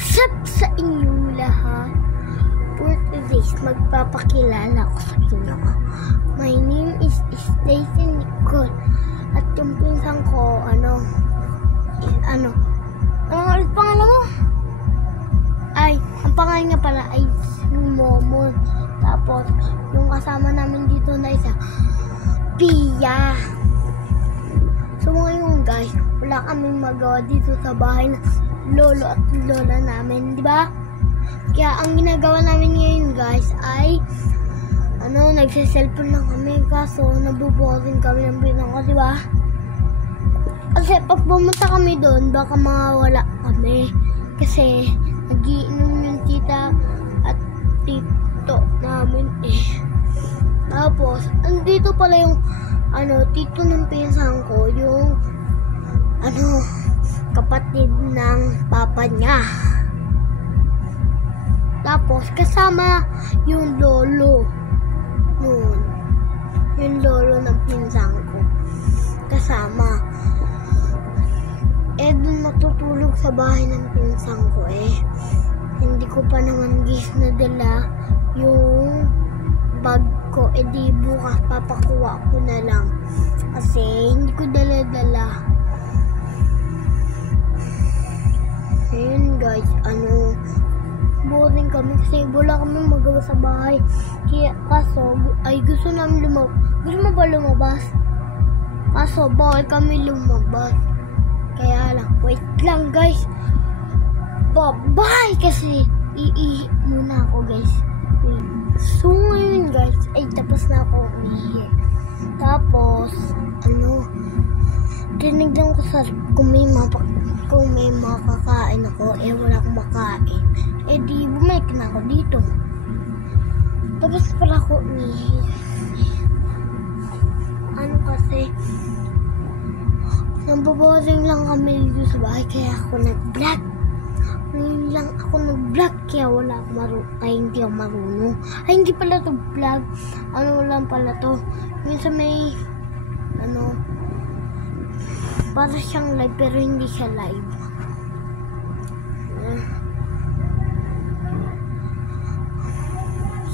Sup sa inyong lahat. For today's magpapakilala ko sa inyo. My name is Stacy Nicole. At yung pinsan ko, ano ulit pangalan mo? Ay, ang pangalan niya pala ay Momon. Tapos, yung kasama namin dito na isa, Pia. So ngayon guys, wala kaming magawa dito sa bahay na lolo at lola namin, di ba? Kaya ang ginagawa namin ngayon guys ay nagse-cellphone lang kami, kaso nabuboring kami ng pinang ko, di ba? Kasi pag pumunta kami doon, baka mawala kami. Kasi nagiinom yung tita at tito namin eh. Tapos, andito pala yung tito ng pinsan ko, yung kapatid ng papa niya. Tapos, kasama yung lolo. Yung lolo ng pinsan ko. Kasama. Doon matutulog sa bahay ng pinsan ko eh. Hindi ko pa naman guys nadala yung bag ko. Di bukas papakuha ko na lang. Kasi hindi ko dala-dala. Ayun guys, boring kami kasi wala kami magawa sa bahay. Kaya kaso, gusto namin lumabas. Gusto mo ba lumabas? Kaso, bawal kami lumabas. Kaya lang, wait lang guys. Bye-bye! Kasi, iihi muna ako guys. Wait. So ngayon guys, ay tapos na ako umihi. Tapos, tinignan ko sa kung may makakain ako, wala akong makain. Di bumalik na ako dito. Tapos pala ako umihi. Kasi, nababoring lang kami dito sa bahay, kaya ako nag-vlog. Ngayon lang ako nag-vlog, kaya wala ako hindi ako marunong. Hindi pala to vlog. Lang pala to. Yung sa may, para siyang live, pero hindi siya live.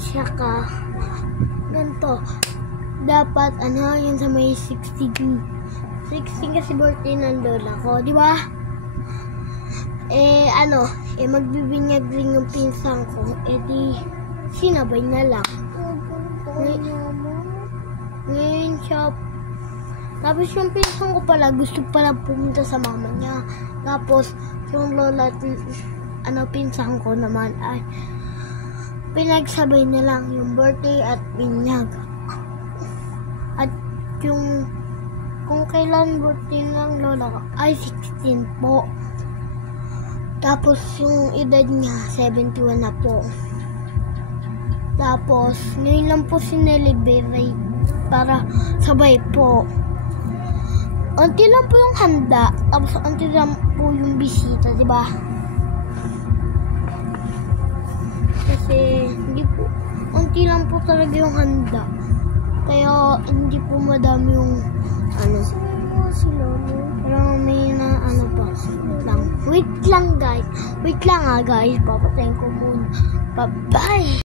Saka, ganito. Dapat, yun sa may 16 kasi birthday ng lola ko, di ba? Magbibinyag rin yung pinsan ko. Di, sinabay na lang. Ngayon siya. Tapos yung pinsan ko pala, gusto pala pumunta sa mama niya. Tapos, yung lola at pinsan ko naman ay pinagsabay na lang yung birthday at binyag. At yung kung kailan birthday ng lola ko ay 16 po. Tapos yung edad niya 71 na po. Tapos ngayon lang po sinelebrate para sabay po. Unti lang po yung handa, tapos unti lang po yung bisita, di ba? Kasi hindi po, unti lang po talaga yung handa. Kaya hindi po madami yung si Lolo. Pero may pa. Wait lang guys. Wait lang guys. Papatayin ko muna. Bye-bye.